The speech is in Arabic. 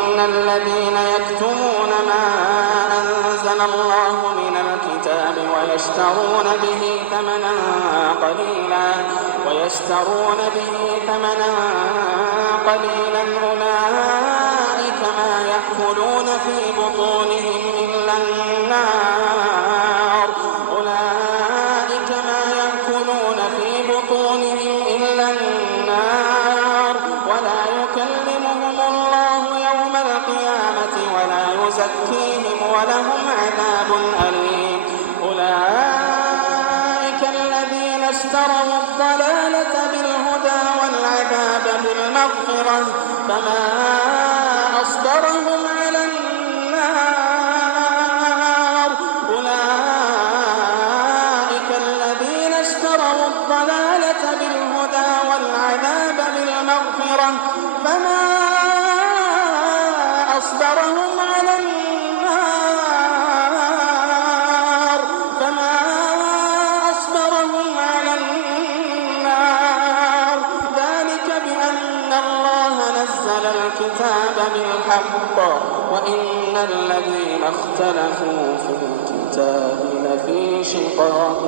إن الذين يكتمون ما أنزل الله من الكتاب ويشترون به قليلا أولئك ما يأكلون في بطونهم إلا النار ولا يكلمهم الله يوم القيامة ولا يزكيهم ولهم عذاب أليم أولئك الذين اشتروا الضلالة بالهدى والعذاب بالمغفرة فما أصبرهم على النار أولئك الذين اشتروا الضلالة بالهدى والعذاب بالمغفرة فما أصبرهم على النار ذلك بأن الله نزل الكتاب بالحق وإن الذين اختلفوا في الكتاب لفي شقاق